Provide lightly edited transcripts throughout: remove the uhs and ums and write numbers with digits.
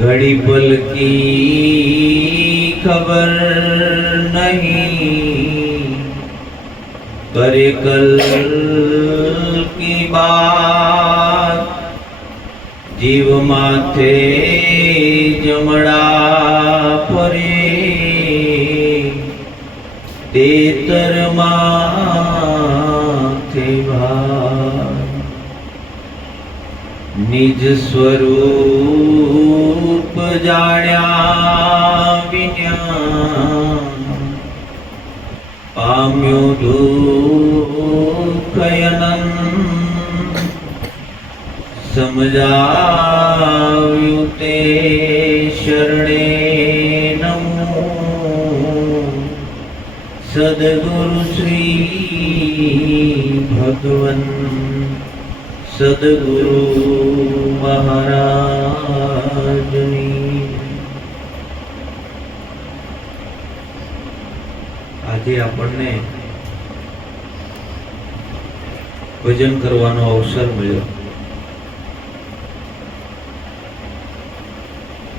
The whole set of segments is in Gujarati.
घड़ी पल की खबर नहीं, करे कल की बात। जीव माथे जमड़ा परे, तेतर माथे भार। निज स्वरूप जाण्या विना, पाम्यो दुख अनंत। समजाव्યું તે શરણે નમો, સદગુરુ શ્રી ભગવન સદગુરુ મહારાજની। આજે આપણને ભજન કરવાનો અવસર મળ્યો।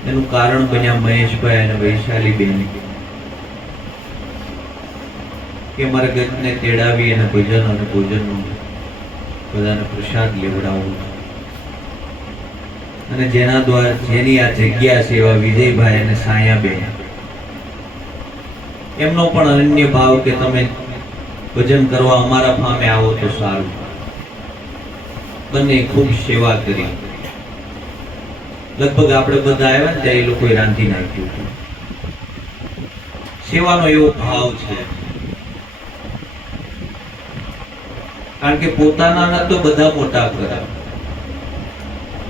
એનું કારણ બન્યા મહેશભાઈ અને વૈશાલીબેન કે મારા ગતને તેડાવી અને ભજન અને ભોજનનું બધાને પ્રસાદ લેવડાવવું, અને જેના દ્વારા જેની આ જગ્યા છે એવા વિજયભાઈ અને સાયાબેન, એમનો પણ અનન્ય ભાવ કે તમે ભજન કરવા અમારા ફામે આવો તો સારું। બંને ખૂબ સેવા કરી। લગભગ આપણે બધા આવ્યા ને ત્યાં એ લોકોએ રાંધી નાખ્યું હતું। સેવાનો એવો ભાવ છે, કારણ કે પોતાના તો બધા મોટા કરે,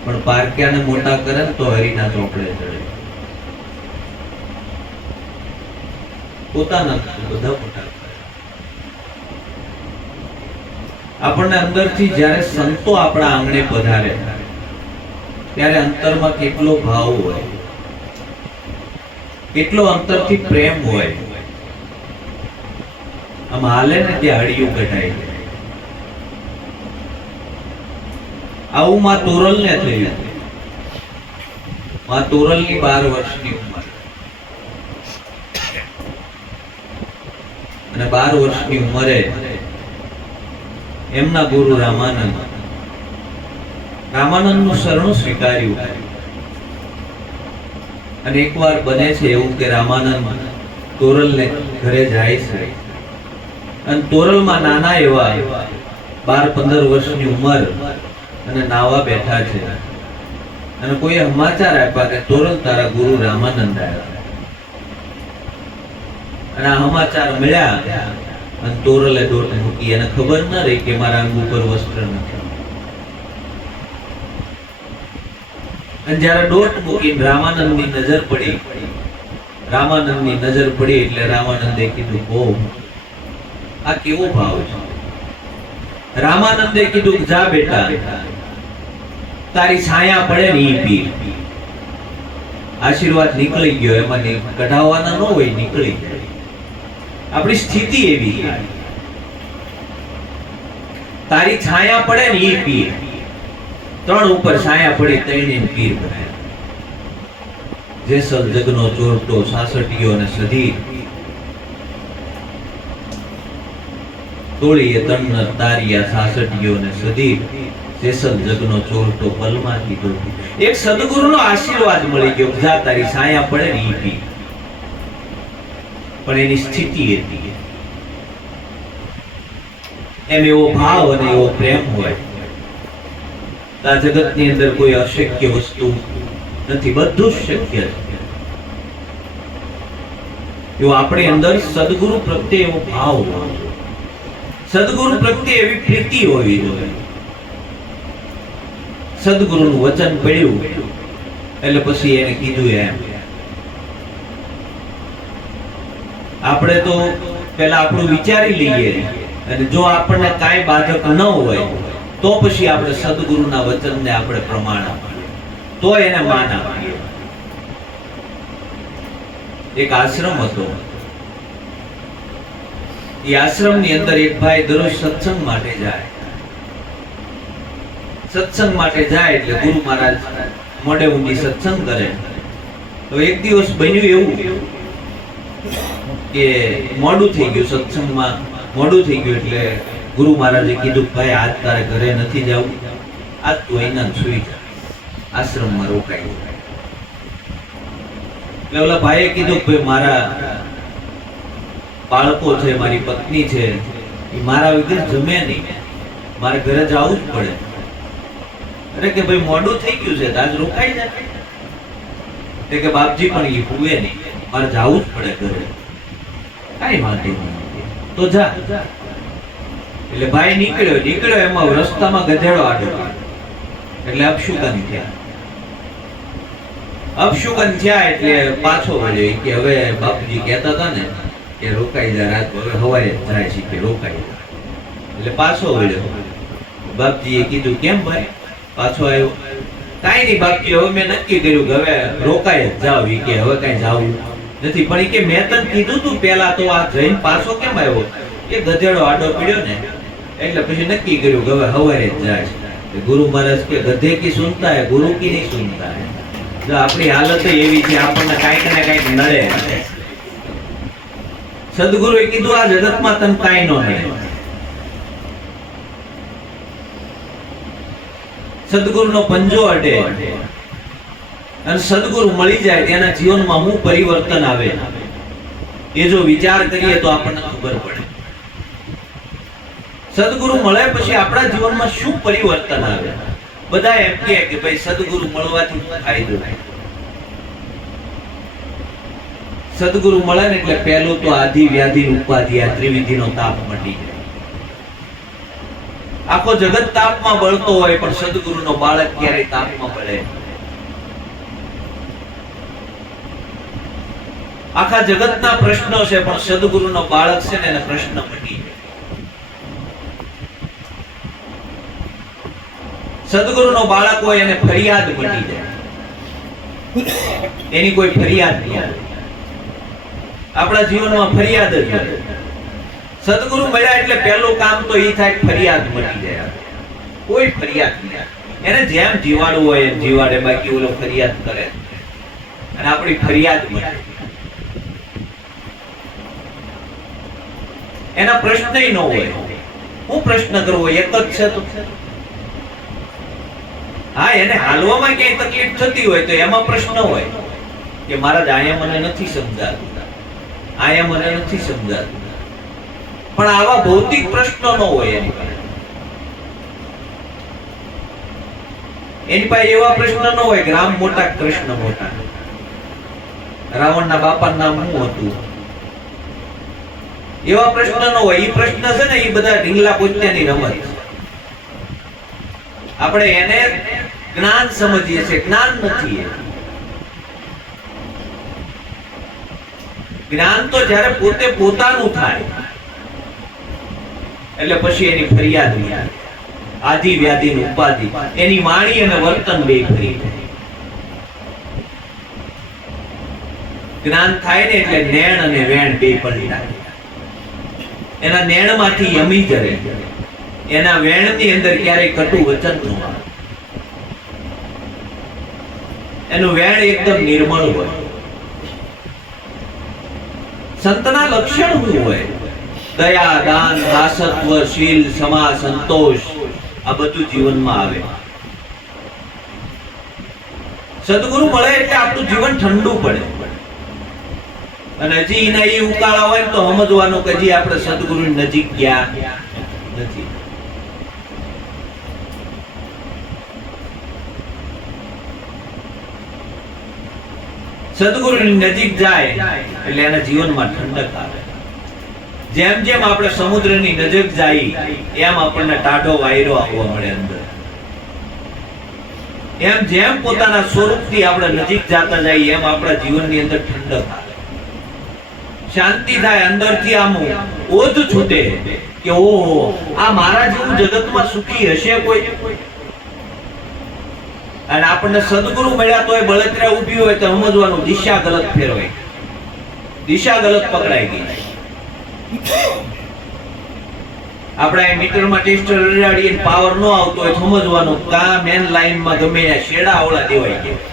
પણ પારક્યાને મોટા કરે ને તો હરિના ચોપડે ચડે। પોતાના બધા મોટા કરે। આપણને અંદરથી જ્યારે સંતો આપણા આંગણે પધારે ત્યારે અંતરમાં કેટલો ભાવ હોય, કેટલો અંતરથી પ્રેમ હોય। આમ હાલે ને ત્યાં હળિયું કઢાઈ જાય। આવું માં તોરલ ને થયું। માં તોરલ ની 12 વર્ષની ઉંમર, અને 12 વર્ષની ઉંમરે એમના ગુરુ રામાનંદ નું શરણું સ્વીકાર્યું। અને એકવાર બને છે એવું કે રામાનંદ તોરલને ઘરે જાય છે, અને તોરલમાં નાના એવા 12-15 વર્ષની ઉંમર અને નાવા બેઠા છે, અને કોઈએ સમાચાર આપ્યા કે તોરલ તારા ગુરુ રામાનંદ આવ્યા। અને આ સમાચાર મળ્યા અને તોરલે દોટ મૂકી, અને ખબર ન રહી કે મારા અંગ ઉપર વસ્ત્ર નથી। અને જ્યારે દોટ મૂકીને રામાનંદની નજર પડી, એટલે રામાનંદે કીધું, ઓ આ કેવો ભાવ છે। રામાનંદે કીધું, જા બેટા, તારી છાયા પડે ને ઈ પી। આશીર્વાદ નીકળી ગયો, એમાં કઢાવવાના ન હોય, નીકળી જાય। આપણી સ્થિતિ એવી, તારી છાયા પડે ને ઈ પી। 3 ઉપર છાયા પડી, 3 પીર બનાય। જેસલ જગનો ચોરટો સાસટીયો ને સધી, તોળીએ તણ તારિયા સાસટીયો ને સધી। જેસલ જગનો ચોરટો પલમાંથી દોડી। એક સદગુરુનો આશીર્વાદ મળી ગયો, જા તારી છાયા પડે ને ઈ પી। પણ એની સ્થિતિ હતી, એમ એવો ભાવ અને એવો પ્રેમ હોય। આ જગતની અંદર કોઈ અશક્ય વસ્તુ નથી, બધું શક્ય છે। એવો આપણી અંદર સદગુરુ પ્રત્યે એવો ભાવ હોય, સદગુરુ પ્રત્યે એવી પ્રીતિ હોવી જોઈએ। સદગુરુનું વચન પડ્યું એટલે પછી એને કીધું એમ। આપણે તો પહેલા આપણું વિચારી લઈએ, અને જો આપણને કાંઈ બાધક ન હોય તો પછી આપણે સદગુરુના વચનને આપણે પ્રમાણ આપીએ, તો એને માન આપીએ। એક આશ્રમ હતો, એ આશ્રમની અંદર એક ભાઈ દરરોજ સત્સંગ માટે જાય। સત્સંગ માટે જાય એટલે ગુરુ મહારાજ મોડે ઊંડી સત્સંગ કરે, હવે એક દિવસ બન્યું એવું કે મોડું થઈ ગયું, સત્સંગમાં મોડું થઈ ગયું, એટલે ગુરુ મહારાજે કીધું ભાઈ આજ તારે ઘરે નથી જવું, આજ તું અહીંયા સુઈ જા, આશ્રમમાં રોકાઈ જા. એટલે ઓલા ભાઈએ કીધું ભાઈ મારા બાળકો છે, મારી પત્ની છે, એ મારા વગર જમે નહીં, મારે ઘરે જવું જ પડે. અરે કે ભાઈ મોડું થઈ ગયું છે, આજ રોકાઈ જાય. કે બાપજી પણ એ હુએ નહીં, મારે જવું જ પડે ઘરે. કઈ વાંધો નહીં, તો જા. એટલે ભાઈ નીકળ્યો, એમાં રસ્તામાં ગધેડો આડો, એટલે અપશુકન થયા. એટલે પાછો વળ્યો કે હવે બાપજી કહેતા હતા ને કે રોકાઈ જાય, રાત હવે હવારે જાય છે કે રોકાઈ જાય. એટલે પાછો વળ્યો. બાપજીએ કીધું કેમ ભાઈ પાછો આવ્યો? કાંઈ નહીં બાપજી, હવે મેં નક્કી કર્યું કે હવે રોકાઈ જ જાવ, કે હવે કઈ જવું નથી. પણ કે મેં તને કીધું તું પેલા, તો આ જઈને પાછો કેમ આવ્યો? એ ગધેડો આડો પડ્યો ને, એટલે પછી નક્કી કર્યું કે હવે હવારે જ જાય. ગુરુ મહારાજ કે ગધે કી સુનતા હે, ગુરુ કી નહીં સુનતા હે. જો આપણી હાલત એવી છે, આપણને કાંઈક ને કાંઈક નડે. સદગુરુએ કીધું આ જગતમાં તને કાંઈ ન નડે. સદગુરુનો પંજો અડે અને સદગુરુ મળી જાય તેના જીવનમાં શું પરિવર્તન આવે, એ જો વિચાર કરીએ તો આપણને ખબર પડે. સદગુરુ મળે પછી આપણા જીવનમાં શું પરિવર્તન આવે. બધા એમ કહે કે ભાઈ સદગુરુ મળવાથી ફાયદો થાય. સદગુરુ મળે ને એટલે પહેલું તો આધિ વ્યાધિ ઉપાધિ આ ત્રિવિધિનો તાપ મટી જાય. આખો જગત તાપમાં બળતો હોય પણ સદગુરુનો બાળક ક્યારેય તાપમાં બળે. આખા જગતના પ્રશ્નો છે પણ સદગુરુનો બાળક છે ને એને પ્રશ્ન મટી જાય. સદગુરુનો બાળક હોય એને ફરિયાદ મટી જાય, એની કોઈ ફરિયાદ નહીં. આપણા જીવનમાં ફરિયાદ જ નથી. સદગુરુ મળ્યા એટલે પહેલું કામ તો એ થાય, ફરિયાદ મટી જાય. કોઈ ફરિયાદ નહીં, એને જેમ જીવાડવું હોય એમ જીવાડે, બાકી ઓલો ફરિયાદ કરે અને આપણી ફરિયાદ મટે. એના પ્રશ્ન ન હોય, હું પ્રશ્ન કરવો એક જ છે તો. હા, એને હાલવામાં ક્યાંય તકલીફ થતી હોય તો એમાં પ્રશ્ન હોય કે મહારાજ આયા મને નથી સમજાતું, આયા મને નથી સમજાતું. પણ આવા ભૌતિક પ્રશ્નો ન હોય એની પાસે એવા પ્રશ્ન ન હોય કે રામ મોટા કૃષ્ણ મોટા, રાવણના બાપાનું નામ શું હતું, એવા પ્રશ્ન ન હોય. એ પ્રશ્ન છે ને એ બધા ઢીંગલા પોતાની રમત. આપણે એને જ્ઞાન સમજીએ છીએ, જ્ઞાન નથી. જ્ઞાન તો જ્યારે પોતે પોતાનું થાય એટલે પછી એની ફરિયાદ નહીં, આધિ વ્યાધિ ઉપાધિ, એની વાણી અને વર્તન બે ફરી. જ્ઞાન થાય ને એટલે નેણ અને વેણ બે પડી જાય. એના નેણમાંથી યમી જરે, એના વેણની અંદર ક્યારેય કટુ વચન ન આવે. એનું વેણ એકદમ નિર્મળ હોય. સંતના લક્ષણ શું હોય? દયા, દાન, દાસત્વ, શીલ, ક્ષમા, સંતોષ, આ બધું જીવનમાં આવે. સદગુરુ મળે એટલે આપણું જીવન ઠંડુ પડે. અને હજી એના એ ઉકાળા હોય તો સમજવાનું કે હજી આપણે સદગુરુની નજીક ગયા નથી. સદગુરુની નજીક જાય એટલે એના જીવનમાં ઠંડક આવે. જેમ જેમ આપણે સમુદ્રની નજીક જાય એમ આપણને ટાઢો વાયરો આવવા મળે અંદર. એમ જેમ પોતાના સ્વરૂપથી આપણે નજીક જતા જઈએ એમ આપણા જીવનની અંદર ઠંડક આવે, શાંતિ થાય. અંદરથી આમ ઓજ છૂટે કે ઓહો, આ મારા જેવું જગતમાં સુખી હશે કોઈ? અને આપણને સદગુરુ મળ્યા તો એ બળતરા ઊભી હોય તો સમજવાનું દિશા ગલત ફેરવાય, દિશા ગલત પકડાઈ ગઈ. આપણે આ મીટરમાં ટેસ્ટર રડાડીએ પાવર ન આવતો હોય સમજવાનું કા મેન લાઈનમાં ગમે ત્યાં શેડા ઓળા દેવાઈ ગયા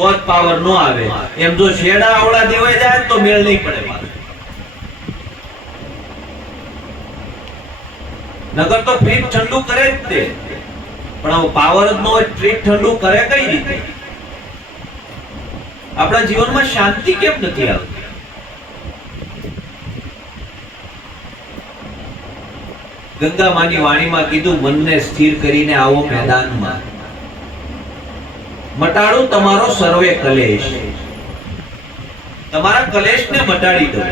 તો જ પાવર નો આવે. એમ જો શેડા આવડા દેવાઈ જાય તો મેળ નહીં પડે. નગર તો ફ્રીજ ઠંડુ કરે જ તે, પણ પાવર જ નો હોય ફ્રીજ ઠંડુ કરે કઈ રીતે? આપણા જીવનમાં શાંતિ કેમ નથી આવતી? ગંગા માની વાણીમાં કીધું, મનને સ્થિર કરીને આવો મેદાનમાં, મટાડું તમારો સર્વે કલેશ. તમારા કલેશને મટાડી દો,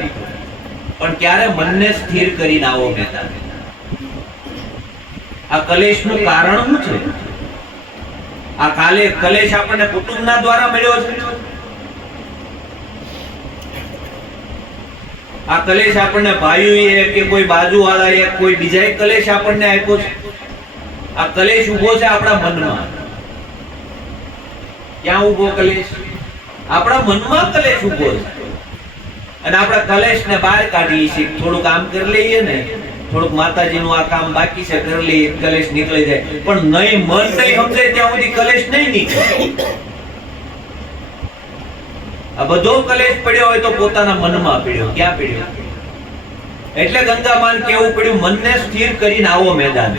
પણ ક્યારે મનને સ્થિર કરીને આવો મેદાન. આ કલેશનું કારણ શું છે? આ કલેશ આપણને કુટુંબના દ્વારા મળ્યો છે. આ કલેશ આપણને ભાઈઓએ કે કોઈ બાજુવાળાએ કોઈ બીજાએ કલેશ આપણને આપ્યો છે. આ કલેશ ઉભો છે આપણા મનમાં. ક્યાં ઉભો કલેશ? આપણા મનમાં કલેશ ઉભો છે. અને આપણા કલેશને બહાર કાઢીએ છીએ. થોડુંક કામ કરી લઈએ ને, થોડુંક માતાજીનું આ કામ બાકી છે કરી લઈએ, કલેશ નીકળી જાય. પણ નહીં, મન નહીં સમજે ત્યાં સુધી કલેશ નહીં નીકળે. આ બધો કલેશ પડ્યો હોય તો પોતાના મનમાં પડ્યો. ક્યાં પડ્યો? એટલે ગંગામાન કેવું પડ્યું, મનને સ્થિર કરીને આવો મેદાન.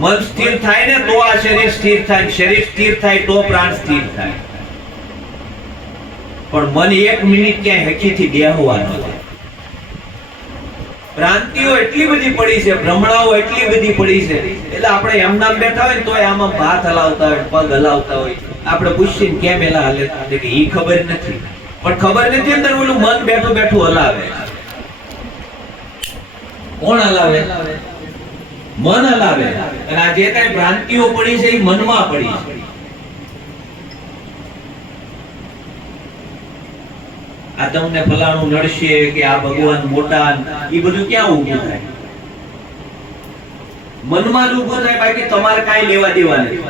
મન સ્થિર થાય ને તો આ શરીર સ્થિર થાય, શરીર સ્થિર થાય તો પ્રાણ સ્થિર થાય. પણ મન એક મિનિટ ક્યાંય હેકીથી બેહવાનો છે. ભ્રાંતિઓ એટલી બધી પડી છે, ભ્રમણાઓ એટલી બધી પડી છે, એટલે આપણે એમનામ બેઠા હોય તો આમાં હાથ હલાવતા હોય, પગ હલાવતા હોય, આપણે પૂછીએ કેમ એલા હાલે કે ઈ ખબર નથી. પણ ખબર નથી અંદર ઓલું મન બેઠું બેઠું હલાવે. કોણ હલાવે? મન હલાવે. અને આ જે કઈ ભ્રાંતિઓ પડી છે એ મનમાં પડી છે. આ તમને ફલાણું નડશે કે આ ભગવાન મોટા, એ બધું ક્યાં ઊભું થાય? મનમાં જ ઊભું થાય, બાકી તમારે કાંઈ લેવા દેવા નથી.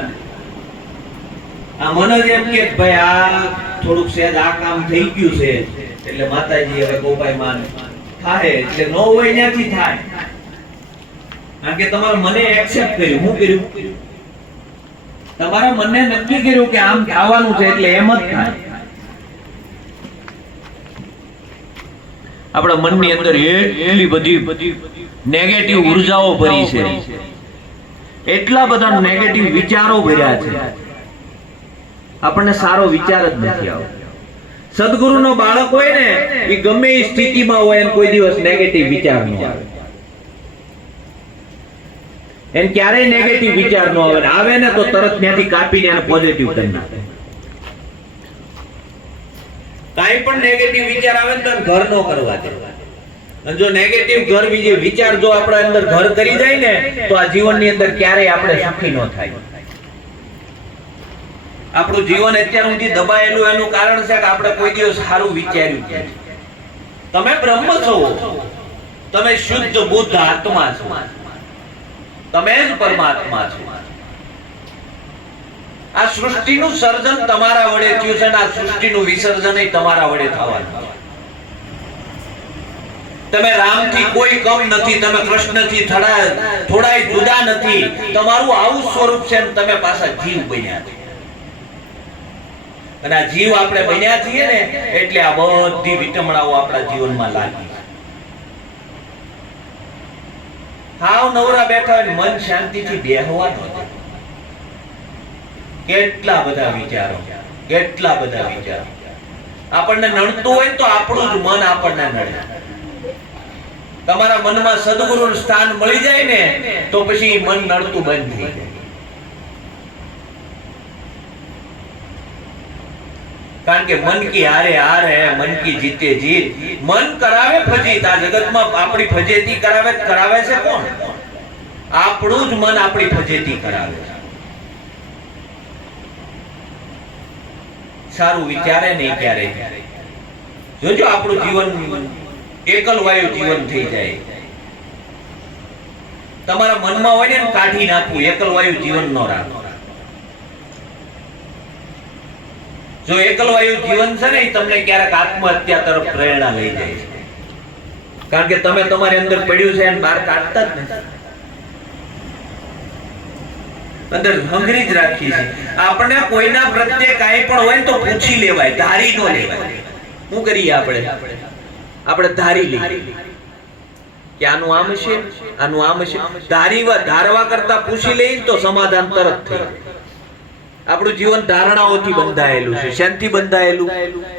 આ મન જ એમ કે ભાઈ આ થોડુંક સહેજ આ કામ થઈ ગયું છે એટલે માતાજી હવે ગોપાઈ માન થાય, એટલે નો હોય ત્યાંથી થાય. કારણ કે તમારા મને એક્સેપ્ટ કર્યું. શું કર્યું? તમારા મને નક્કી કર્યું કે આમ થવાનું છે એટલે એમ જ થાય. આપણા મનની અંદર એટલી બધી નેગેટિવ ઉર્જાઓ ભરી છે, એટલા બધા નેગેટિવ વિચારો ભર્યા છે, આપણને સારો વિચાર જ નથી આવતો. સદગુરુનો બાળક હોય ને, એ ગમે એ સ્થિતિમાં હોય એને કોઈ દિવસ નેગેટિવ વિચાર ન આવે. એને ક્યારેય નેગેટિવ વિચાર ન આવે. આવે ને તો તરત ત્યાંથી કાપીને એને પોઝિટિવ કરી નાખે. કાઈ પણ નેગેટિવ વિચાર આવે ને તો ઘર નો કરવા દે. અને જો નેગેટિવ ઘર બીજે વિચાર જો આપણા અંદર ઘર કરી જાય ને તો આ જીવનની અંદર ક્યારેય આપણે સુખી ન થાય. આપણું જીવન અત્યાર સુધી દબાયેલું એનું કારણ છે કે આપણે કોઈ દિવસ સારું વિચાર્યું છે. તમે બ્રહ્મ છો, તમે શુદ્ધ બુદ્ધ આત્મા છો, તમે જ પરમાત્મા છો. આ સૃષ્ટિનું સર્જન તમારા વડે થયું છે, આ સૃષ્ટિનું વિસર્જન તમારા વડે થવાનું. તમે રામથી કોઈ કમ નથી, તમે કૃષ્ણથી થોડાય જુદા નથી. તમારું આવું સ્વરૂપ છે, તમે પાછા જીવ બન્યા છો. અને આ જીવ આપણે બન્યા છીએ ને એટલે આ બધી વિટમણાઓ આપણા જીવનમાં લાગી. હાવ નવરા બેઠા હોય મન શાંતિથી બેહવાનું હતું. કેટલા બધા વિચારો, કેટલા બધા વિચારો. આપણને નડતું હોય તો આપણું જ મન આપણને નડે. તમારા મનમાં સદગુરુનું સ્થાન મળી જાય ને તો પછી મન નડતું બંધ થઈ જાય. કારણ કે મન કી હારે હાર હે, મન કી જીતે જીત. મન કરાવે ફજીત. આ જગતમાં આપણી ફજેતી કરાવે છે કોણ? આપણું જ મન આપણી ફજેતી કરાવે છે. સારું વિચારે નહીં ક્યારે. જોજો આપણું જીવન એકલ વાયુ જીવન થઈ જાય. તમારા મનમાં હોય ને કાઢી નાખવું, એકલ વાયુ જીવન નો રાખો. જો એકલ વાયુ જીવન છે ને એ તમને ક્યારેક આત્મહત્યા તરફ પ્રેરણા લઈ જાય છે. કારણ કે તમે તમારી અંદર પડ્યું છે એને બહાર કાઢતા જ નથી. અંદર હંગરી જ રાખી છે. આપણે કોઈના પ્રત્યે કાંઈ પણ હોય તો પૂછી લેવાય, ધારી નો લેવાય. શું કરીએ આપણે ધારી લઈએ કે આનું આમ છે, આનું આમ છે. ધારવા કરતા પૂછી લઈએ તો સમાધાન તરત થઈ. આપણું જીવન ધારણાઓથી બંધાયેલું છે. શેનથી બંધાયેલું?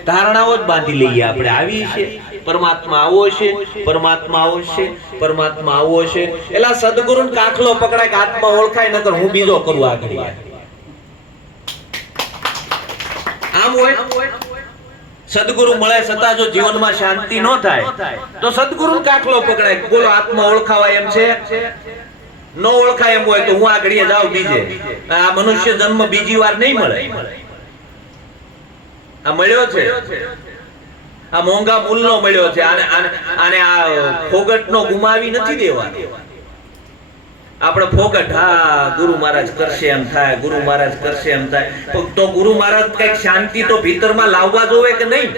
ધારણાઓ જ બાંધી લઈએ આપણે. આવી છે પરમાત્મા આવો છે, પરમાત્મા આવો છે, પરમાત્મા આવો છે. એલા સદગુરુ કાખલો પકડાય કે આત્મા ઓળખાય, નકર હું બીજો કરું આગળ. આમ હોય. સદગુરુ મળે છતાં જો જીવનમાં શાંતિ ન થાય તો સદગુરુ કાખલો પકડાય. બોલો આત્મા ઓળખાવાય એમ છે? ન ઓળખાય એમ હોય તો હું આગળ જાઉં બીજે. આ મનુષ્ય જન્મ બીજી વાર નહીં મળે. આ મળ્યો છે, આ મોંઘા મૂલનો મળ્યો છે. આને આ ફોગટનો ગુમાવી નથી દેવાનો. આપણે ફોગટ, હા ગુરુ મહારાજ કરશે એમ થાય, ગુરુ મહારાજ કરશે એમ થાય. તો ગુરુ મહારાજ કઈક શાંતિ તો ભીતરમાં લાવવા જોવે કે નહીં?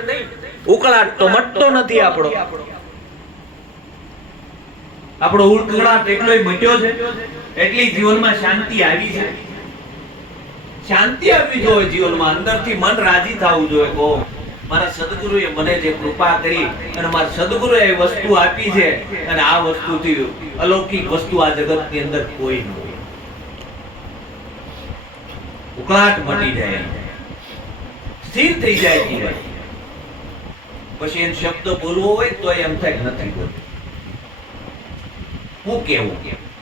ઉકળાટ તો મટતો નથી આપણો. આપણો ઉકળાટ એટલોય મટ્યો છે, એટલી જીવનમાં શાંતિ આવી છે. શાંતિ આવવી જોઈએ જીવનમાં. અંદરથી મન રાજી થવું જોઈએ. કો મારા સદગુરુએ મને જે કૃપા કરી અને મારા સદગુરુએ એ વસ્તુ આપી છે, અને આ વસ્તુથી અલૌકિક વસ્તુ આ જગતની અંદર કોઈ નથી. ઉકળાટ મટી જાય, સ્થિર થઈ જાય જીવન. પછી એનો શબ્દ બોલવો હોય તો એમ થાય કે નથી બોલતો. હું કેવું,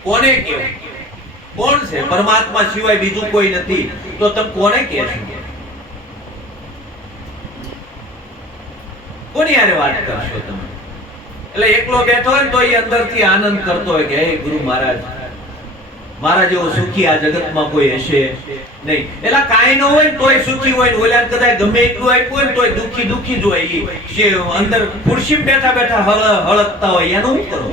કોને કેવું? કોણ છે? પરમાત્મા સિવાય બીજું કોઈ નથી. તો તમે કોને કહેશો? કોની હારે વાત કરશો તમે? એટલે એકલો બેઠો હોય તો એ અંદરથી આનંદ કરતો હોય કે હે ગુરુ મહારાજ, મારા જેવો સુખી આ જગતમાં કોઈ હશે નહીં. એટલે કાંઈ ન હોય તોય સુખી હોય, ઓલા કદાચ ગમે એટલું આપ્યું હોય તોય દુખી દુખી જ હોય. અંદર ખુરશી બેઠા બેઠા હળકતા હોય. એનું શું કરો?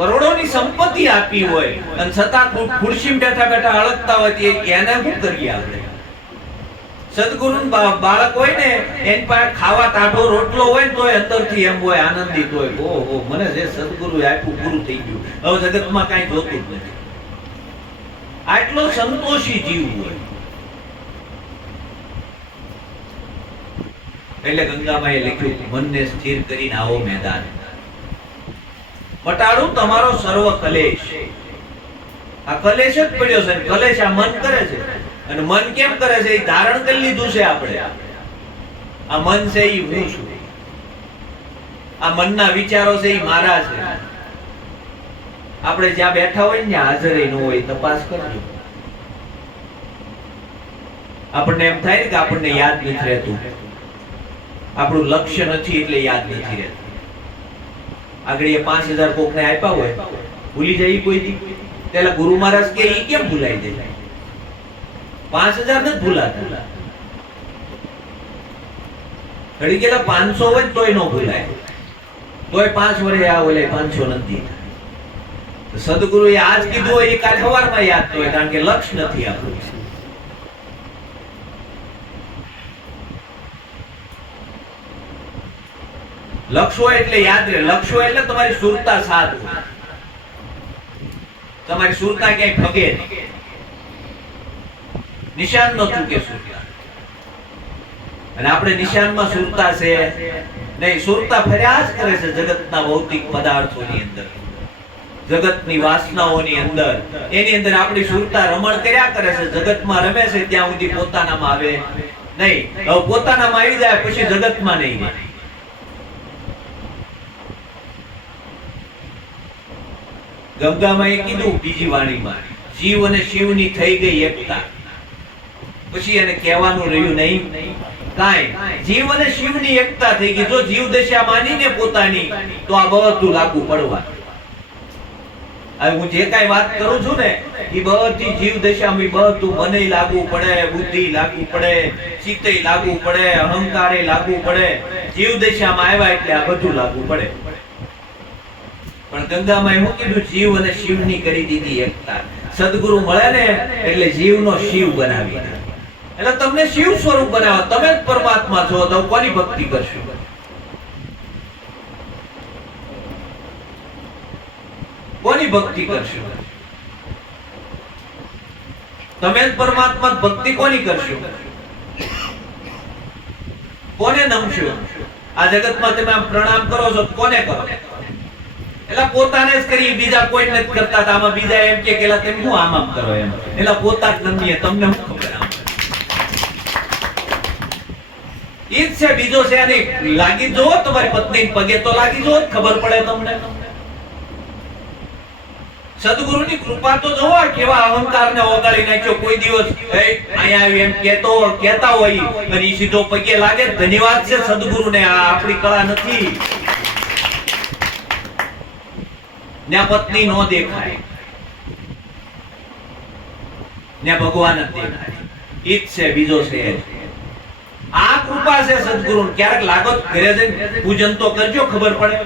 કરોડોની સંપત્તિ આપી હોય અને છતાં ખુરશી બેઠા બેઠા હળકતા હોય એને શું કરીએ આપણે? સદગુરુ બાળક હોય ને એની પાસે ખાવા ટાઢો રોટલો હોય ને તોય અંદરથી એમ હોય, આનંદિત હોય. ઓહો, મને જે સદગુરુએ આપ્યું પૂરું થઈ ગયું, હવે જગતમાં કાંઈ જોતું જ નથી. આટલો સંતોષી જીવ હોય. એટલે ગંગામાએ લખ્યું, મનને સ્થિર કરીને આવો મેદાન, મટાડું તમારો સર્વ કલેશ. આ કલેશ જ પડ્યો છે. કલેશ આ મન કરે છે. અને મન કેમ કરે છે? એ ધારણ કરી લીધું છે આપણે. આ મન છે એ હું છું. આ મનના વિચારો છે એ મારા છે. આપણે જ્યાં બેઠા હોય ને હાજર ન હોય, તપાસ કરજો. આપણને એમ થાય ને કે આપણને યાદ નથી રહેતું. આપણું લક્ષ્ય નથી એટલે યાદ નથી રહેતું. આગળ એ 5000 કોકને આપ્યા હોય, ભૂલી જાય કોઈ દી? પેલા ગુરુ મહારાજ કે ઈ કેમ ભૂલાઈ જાય? 5000 નથી ભૂલાતા. ઘડી ગયેલા 500 હોય તોય ન ભૂલાય. તોય 5 વર્ષે આ ઓલે 500 નથી. સદગુરુએ આજ કીધું હોય એ કાલ સવારમાં યાદ તો હોય, કારણ કે લક્ષ્ય નથી આપણું. લક્ષ્ય હોય એટલે યાદ રહે. લક્ષ્ય હોય એટલે તમારી સુરતા સાથ હોય. તમારી સુરતા ક્યાંય ફગે નહીં. નિશાન નો ચૂકે સુરતા. અને આપણે નિશાનમાં સુરતા છે નહીં. સુરતા ફર્યા જ કરે છે જગતના ભૌતિક પદાર્થોની અંદર, જગતની વાસનાઓની અંદર. એની અંદર આપણી સુરતા રમણ કર્યા કરે છે. જગતમાં રમે છે ત્યાં સુધી પોતાનામાં આવે નહીં. હવે પોતાનામાં આવી જાય પછી જગતમાં નહીં રહે. ગંગામાં એ કીધું બીજી વાણીમાં, જીવ અને શિવની થઈ ગઈ એકતા. પછી એને કહેવાનું રહ્યું નહીં કાંઈ. જીવ અને શિવની એકતા થઈ ગઈ. જો જીવ દશા માનીને પોતાની, તો આ બધું લાગુ પડવા. હવે હું જે કાંઈ વાત કરું છું ને એ બધી જીવ દશામાં બધું મને લાગુ પડે, બુદ્ધિ લાગુ પડે, ચિત્તે લાગુ પડે, અહંકારે લાગુ પડે. જીવ દશામાં આવ્યા એટલે આ બધું લાગુ પડે. પણ ગંગામાં એવું કીધું, જીવ અને શિવની કરી દીધી એકતા. સદગુરુ મળે ને એટલે જીવનો શિવ બનાવી દે. એટલે તમને શિવ સ્વરૂપ બનાવો. તમે જ પરમાત્મા છો તો કોની ભક્તિ કરશો? કોની ભક્તિ કરશો? તમે જ પરમાત્મા ભક્તિ કોની કરશો? કોને નમશો? આ જગતમાં તમે આમ પ્રણામ કરો છો કોને કરો? એટલે પોતાને જ કરી, બીજા કોઈ નથી કરતા. આમાં બીજા એમ કે કેલા તમે શું આમ કરો એમ, એટલે પોતા જ નમીએ. તમને શું ખબર? ઈ જ છે, બીજો છે નહીં. લાગી જો તમારી પત્ની પગે તો લાગી જો, ખબર પડે તમને. સદગુરુની કૃપા તો જોવો, કેવા અહંકારને ઓગાળી નાખ્યો. કોઈ દિવસ અહીંયા આવી એમ કહેતા હોય અને ઈ સીધો પગે લાગે. ધન્યવાદ છે સદગુરુને. આ આપણી કળા નથી. ને પત્ની નો દેખાય ને ભગવાન જ દેખાય. ઈ જ છે, બીજો છે. આ કૃપા છે સદગુરુ. ક્યારેક લાગો ઘરે જઈને પૂજન તો કરજો, ખબર પડે.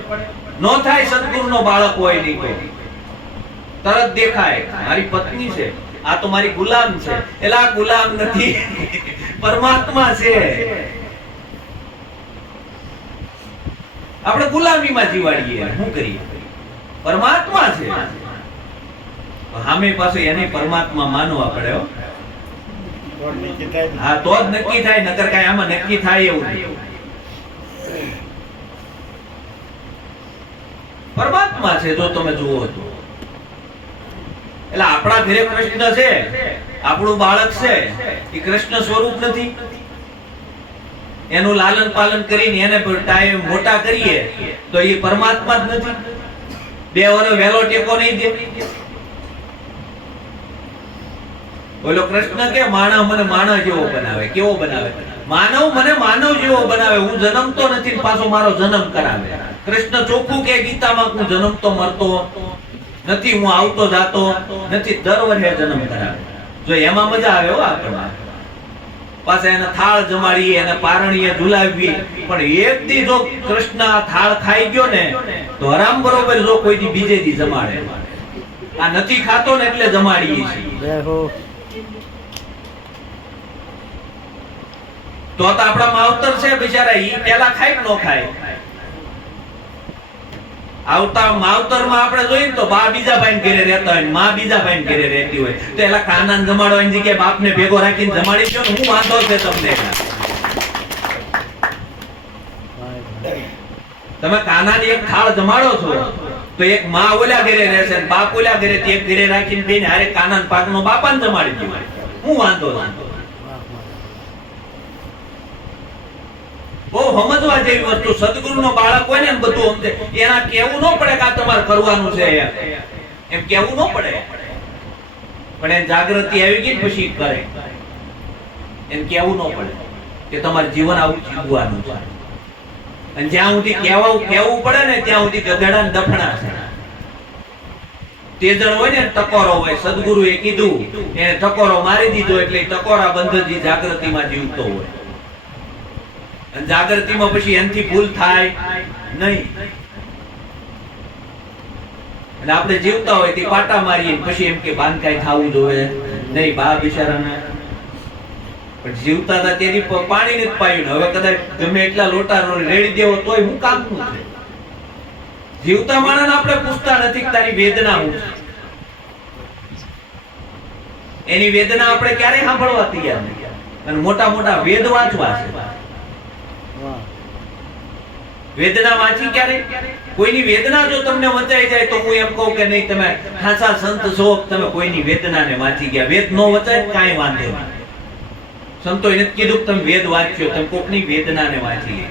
નો થાય સદગુરુનો બાળક હોય નહીં કોઈ, તરત દેખાય મારી પત્ની છે, આ તો મારી ગુલામ છે. એટલે આ ગુલામ નથી, પરમાત્મા છે. આપણે ગુલામીમાં જીવાડીએ, શું કરીએ? પરમાત્મા છે. સામે પાસે એને પરમાત્મા માનવા પડે. હા, તો જ નક્કી થાય, નકર કાંઈ આમાં નક્કી થાય એવું નહીં. પરમાત્મા છે જો તમે જુઓ તો. એટલે આપણા ઘરે કૃષ્ણ છે, આપણું બાળક છે, એ કૃષ્ણ સ્વરૂપ નથી? એનું લાલન પાલન કરીને એને ટાઈમ મોટા કરીએ તો એ પરમાત્મા જ નથી? 2 વર્ષ વહેલો ટેકો નહીં દે? બોલો કૃષ્ણ કે માનવ મને માનવ જેવો બનાવે. કેવો બનાવે? માનવ મને માનવ જેવો બનાવે. હું જન્મતો નથી, પાછો મારો જન્મ કરાવે. કૃષ્ણ ચોખ્ખું કે ગીતામાં, હું જન્મતો મરતો નથી, હું આવતો જાતો નથી, દર વર્ષે જન્મ કરાવે. જો એમાં મજા આવે હો આપણને. પાછા એને થાળ જમાડીએ, એને પારણીએ ઝુલાવવી. પણ એક દી જો કૃષ્ણ થાળ ખાઈ ગયો ને તો હરામ બરોબર જો કોઈ દી બીજે દી જમાડે. આ નથી ખાતો ને એટલે જમાડીએ છીએ. તો આપણા માવતર છે બિચારા, ઈ પેલા ખાય કે નો ખાય? આવતા માવતરમાં આપણે જોઈએ તો બા બીજા ભાઈ ઘરે રહેતા હોય, માં બીજા ભાઈ ઘરે રહેતી હોય, તો એલા કાનાને જમાડવાની જગ્યાએ બાપને ભેગો રાખીને જમાડી દો ને. હું વાંધો છે તમને? તમે કાનાની એક થાળ જમાડો છો તો એક માં ઓલા ઘરે રહેશે ને બાપ ઓલા ઘરેથી એક ઘરે રાખીને બેન હારે કાનાન પાકનો બાપાને જમાડી દો. હું વાંધો? બહુ સમજવા જેવી વસ્તુ. સદગુરુનો બાળક હોય ને બધું સમજે. એના કેવું ન પડે કે આ તમારે કરવાનું છે એમ કેવું ન પડે. પણ એ જાગૃતિ આવી ગઈ પછી કરે. એમ કેવું ન પડે કે તમારે જીવન આવું જીવવાનું છે. અને જ્યાં સુધી કેવું પડે ને ત્યાં સુધી ગધેડા ને દફણા છે. તેજણ હોય ને ટકોરો હોય. સદગુરુએ કીધું એને ટકોરો મારી દીધો એટલે ટકોરા બંધજી જાગૃતિમાં જીવતો હોય. અને જાગૃતિમાં પછી એનથી ભૂલ થાય નહીં. અને આપણે જીવતા હોય તે પાટા મારીએ પછી એમ કે બાંધકાઈ થાવું જોઈએ નહીં. બા બિચારાને પણ જીવતા હતા તેની પાણી નથી પાયું. હવે કદાચ ગમે એટલા લોટા રેડી દેવો તોય હું કામનું છે. જીવતા માણસને આપણે પૂછતા નથી તારી વેદના શું છે. એની વેદના આપણે ક્યારે સાંભળવા તૈયાર નથી. અને મોટા મોટા વેદ વાંચવા છે. વેદના વાંચી ક્યારે? કોઈની વેદના જો તમને વચાઈ જાય તો હું એમ કહું કે નહીં, તમે ખાસા સંત છો, તમે કોઈની વેદનાને વાંચી ગયા. વેદ નો વચાય કાંઈ વાંધો નહીં. સંતોએ નથી કીધું કે તમે વેદ વાંચ્યો, તમે કોકની વેદનાને વાંચી લે.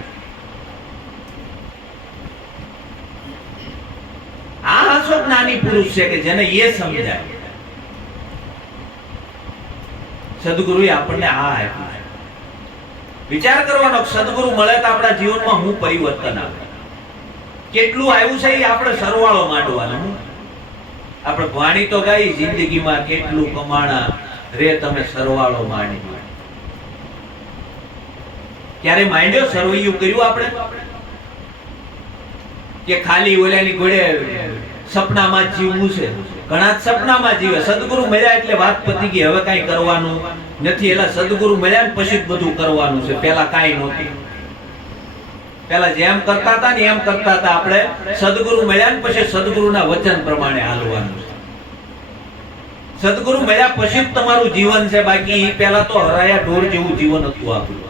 આ હાસો જ્ઞાની પુરુષ છે કે જેને એ સમજાય. સદગુરુએ આપણને આ આપ્યું. વિચાર કરવાનો, સદગુરુ મળે તો આપણા જીવનમાં હું પરિવર્તન આવે. કેટલું આવ્યું છે એ આપણે સરવાળો માંડવાનો. આપણે વાણી તો ગાઈ જિંદગીમાં કેટલું કમાણા રે તમે સરવાળો માંડી. ક્યારે માંડ્યો? સરવૈયું કર્યું આપણે કે ખાલી ઓલાની ઘોડે સપનામાં જીવવું છે? ઘણા સપનામાં જીવે. સદગુરુ મળ્યા એટલે વાત પતી ગઈ, હવે કઈ કરવાનું નથી. એટલે સદગુરુ મળ્યા ને પછી બધું કરવાનું છે. પેલા કાંઈ નહોતું. પેલા જેમ કરતા હતા ને એમ કરતા હતા આપણે. સદગુરુ મળ્યા ને પછી સદગુરુના વચન પ્રમાણે હાલવાનું છે. સદગુરુ મળ્યા પછી જ તમારું જીવન છે, બાકી પહેલા તો હરાયા ઢોર જેવું જીવન હતું આપણું.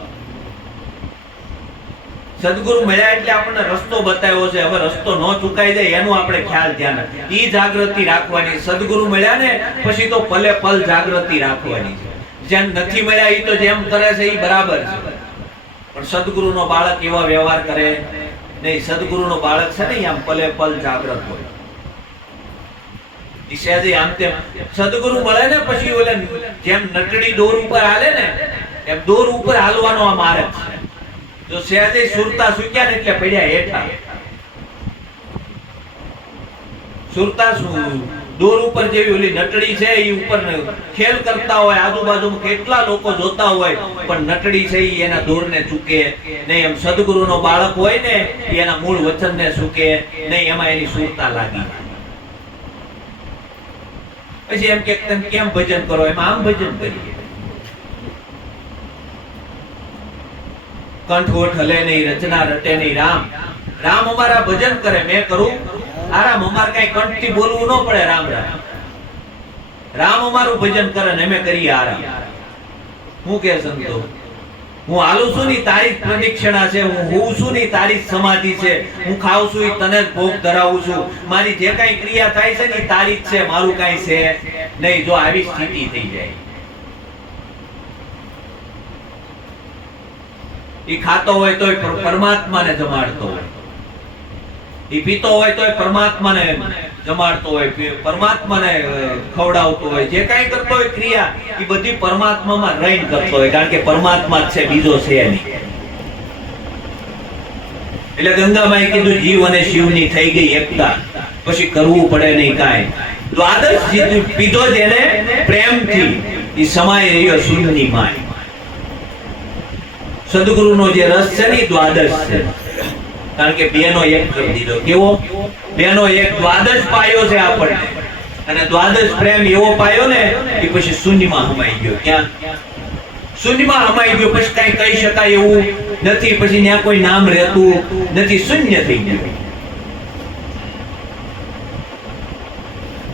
સદગુરુ મળ્યા એટલે આપણને રસ્તો બતાવ્યો છે, હવે રસ્તો ન ચૂકાઈ જાય એનું આપણે ખ્યાલ ધ્યાન ઈ જાગૃતિ રાખવાની. સદગુરુ મળ્યા ને પછી તો પલે પલ જાગૃતિ રાખવાની છે. જેમ નથી મળ્યા ઈ તો જેમ કરે છે ઈ બરાબર છે, પણ સદગુરુનો બાળક એવા વ્યવહાર કરે નહીં. સદગુરુનો બાળક છે ને આમ પલે પલ જાગૃત હોય. સદગુરુ મળે ને પછી ઓલે જેમ નટડી દોર ઉપર હાલે ને એમ દોર ઉપર હાલવાનો આ માર્ગ છે. જો સહેજે સુરતા સુક્યા ને એટલે પડ્યા હેઠા. સુરતા દોર ઉપર જેવી ઓલી નટડી છે એ ઉપર ખેલ કરતા હોય, આજુબાજુમાં કેટલા લોકો જોતા હોય, પણ નટડી છે એ એના દોરને ચૂકે નહીં. એમ સદગુરુનો બાળક હોય ને એના મૂળ વચનને ચૂકે નહીં, એમાં એની સુરતા લાગી. પછી એમ કે તમે કેમ ભજન કરો, એમાં આમ ભજન કરીએ. કંઠ હલે નહીં, રચના રટે નહીં. રામ રામ અમારા ભજન કરે, મેં કરું આરામ. અમારે કઈ કંઠ થી બોલવું ન પડે. રામ રામ રામ અમારું ભજન કરે ને અમે કરીએ આરામ. હું કે સંતો, હું હાલું છું ની તારી જ પ્રદક્ષિણા છે, હું હોઉં છું ની તારી જ સમાધિ છે, હું ખાઉં છું ઈ તને જ ભોગ ધરાવું છું, મારી જે કઈ ક્રિયા થાય છે ને તારી જ છે, મારું કઈ છે નહીં. જો આવી સ્થિતિ થઈ જાય, ઈ ખાતો હોય તોય પરમાત્માને જમાડતો હોય, ઈ પીતો હોય તોય પરમાત્માને જમાડતો હોય, પરમાત્માને ખવડાવતો હોય, જે કાંઈ કરતો હોય ક્રિયા ઈ બધી પરમાત્મામાં રહીને કરતો હોય, કારણ કે પરમાત્મા જ છે, બીજો છે નહીં. એટલે ગંગામાએ કીધું જીવ અને શિવની થઈ ગઈ એકતા, પછી કરવું પડે નહીં કાંઈ. દ્વાદશ પીધો જેને પ્રેમથી ઈ સમાય રહ્યો શૂન્યની માય. સદગુરુનો જે રસ છે ને દ્વાદશ છે, કારણ કે બેનો એક કરી દીધો. કેવો? બેનો એક દ્વાદશ પાયો છે આપણને, અને દ્વાદશ પ્રેમ એવો પાયો ને કે પછી શૂન્યમાં હમાઈ ગયો. ક્યાં? શૂન્યમાં હમાઈ ગયો. પછી કઈ કહી શકાય એવું નથી, પછી ત્યાં કોઈ નામ રહેતું નથી, શૂન્ય થઈ ગયું.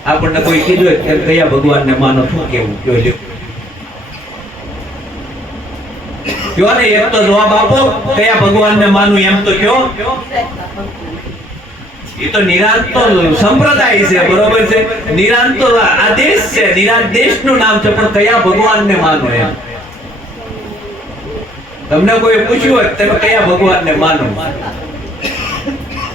આપણને કોઈ કીધું કે કયા ભગવાનને માનો, શું કેવું કયો લ્યો કયો ને, એક તો જવાબ આપો, કયા ભગવાનને માનું એમ તો કયો. એ તો નિરાંત તો સંપ્રદાય છે, બરોબર છે, નિરાંત તો આદેશ છે, નિરાંત દેશનું નામ છે, પણ કયા ભગવાનને માનો એમ. તમને કોઈ પૂછ્યું હોય તમે કયા ભગવાનને માનો,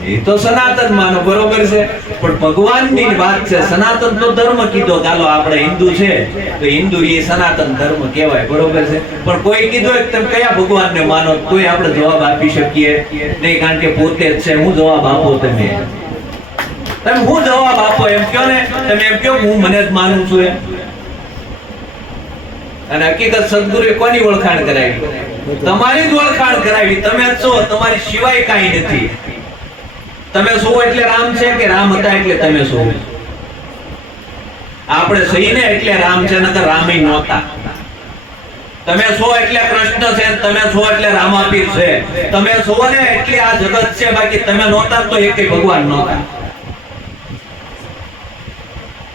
એ તો સનાતન માનો, બરોબર છે, પણ ભગવાનની વાત છે. સનાતન તો ધર્મ કીધો, ચાલો આપણે હિન્દુ છે તો હિન્દુ એ સનાતન ધર્મ કહેવાય, બરોબર છે, પણ કોઈ કીધું કે તમે કયા ભગવાનને માનો, કોઈ આપણે જવાબ આપી શકીએ નહીં, કારણ કે પોતે જ છે. હું જવાબ આપો, તમે હું જવાબ આપો એમ કહો ને, તમે એમ કહો હું મને જ માનું છું એમ. અને હકીકત સદગુરુએ કોની ઓળખાણ કરાવી? તમારી જ ઓળખાણ કરાવી. તમે જ છો, તમારી સિવાય કાંઈ નથી. તમે છો એટલે રામ છે, કે રામ હતા એટલે તમે છો? આપણે સહીને એટલે રામ છે, નકર રામે નહોતા. તમે છો એટલે કૃષ્ણ છે, તમે છો એટલે રામાપીર છે, તમે છો ને એટલે આ જગત છે, બાકી તમે નહોતા તો એકેય ભગવાન નહોતા.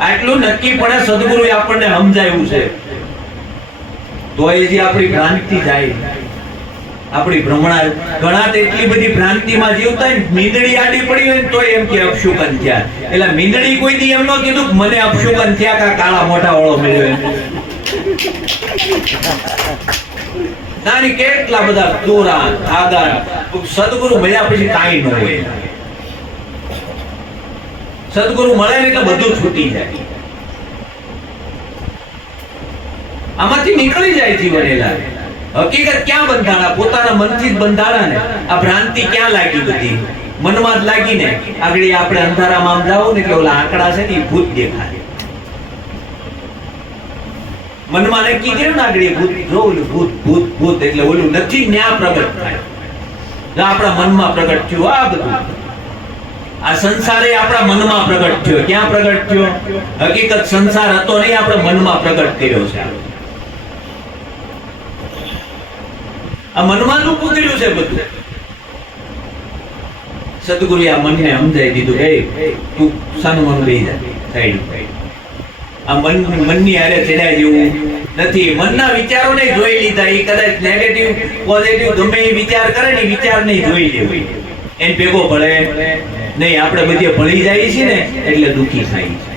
આટલું નક્કી પડે સદગુરુએ આપણને સમજાવ્યું છે. તો એ જે આપણી ભ્રાંતિ જાય, આપણી ભ્રમણા, ઘણા એટલી બધી ભ્રાંતિમાં જીવતા હોય, મીંદડી આડી પડી હોય તો એમ કે અપશુકન થયા. એટલે મીંદડી કોઈ દી એમ ન કીધું કે મને અપશુકન થયા, કા કાળા મોઢા વાળો મળ્યો. નાની કેટલા બધા દોરા ધાગા, સદગુરુ મળ્યા પછી કાંઈ ન હોય. સદગુરુ મળે એટલે બધું છૂટી જાય, આમાંથી નીકળી જાય જીવન. એલા હકીકત ક્યાં બંધાણા? પોતાના મનથી જ બંધાણા ને. આ ભ્રાંતિ ક્યાં લાગી? બધી મનમાં જ લાગી ને. આગળ આપણે અંધારામાં આમ જાવ ને એટલે ઓલા આંકડા છે ને એ ભૂત દેખાય. મનમાં નક્કી કર્યું ને આગળ ભૂત, જો ઓલું ભૂત ભૂત ભૂત, એટલે ઓલું નથી ન્યા પ્રગટ થાય. આપણા મનમાં પ્રગટ થયું આ બધું. આ સંસાર એ આપણા મનમાં પ્રગટ થયો. ક્યાં પ્રગટ થયો? હકીકત સંસાર હતો નહીં, આપણે મનમાં પ્રગટ કર્યો છે. આ મનમાં નું પૂછ્યું છે બધું. સદગુરુએ આ મનને સમજાવી દીધું, એ તું સાનું મન લઈ જા સાઈડ. આ મનની હારે ચડ્યા જેવું નથી. મનના વિચારોને જોઈ લીધા. એ કદાચ નેગેટિવ પોઝિટિવ ગમે એ વિચાર કરે ને, વિચાર નહીં જોઈ લેવું, એને ભેગો ભળે નહીં. આપણે બધે ભળી જાય છે ને એટલે દુખી થાય છે.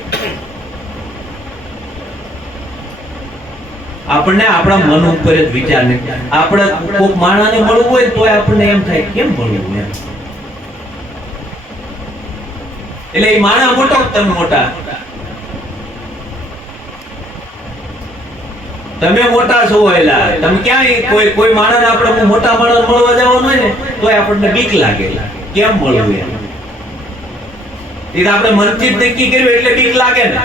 આપણને આપણા મન ઉપર જ વિચાર નહીં. આપણે કોઈક માણસને મળવું હોય તો આપણને એમ થાય કેમ મળવું એમ. એટલે એ માણસ મોટો તમે મોટા, તમે મોટા છો એલા. તમે ક્યાં કોઈ માણસ આપણે મોટા માણસ મળવા જવાનું હોય ને તો આપણને બીક લાગે કેમ મળવું એમ. એ આપણે મનથી જ નક્કી કર્યું એટલે બીક લાગે ને.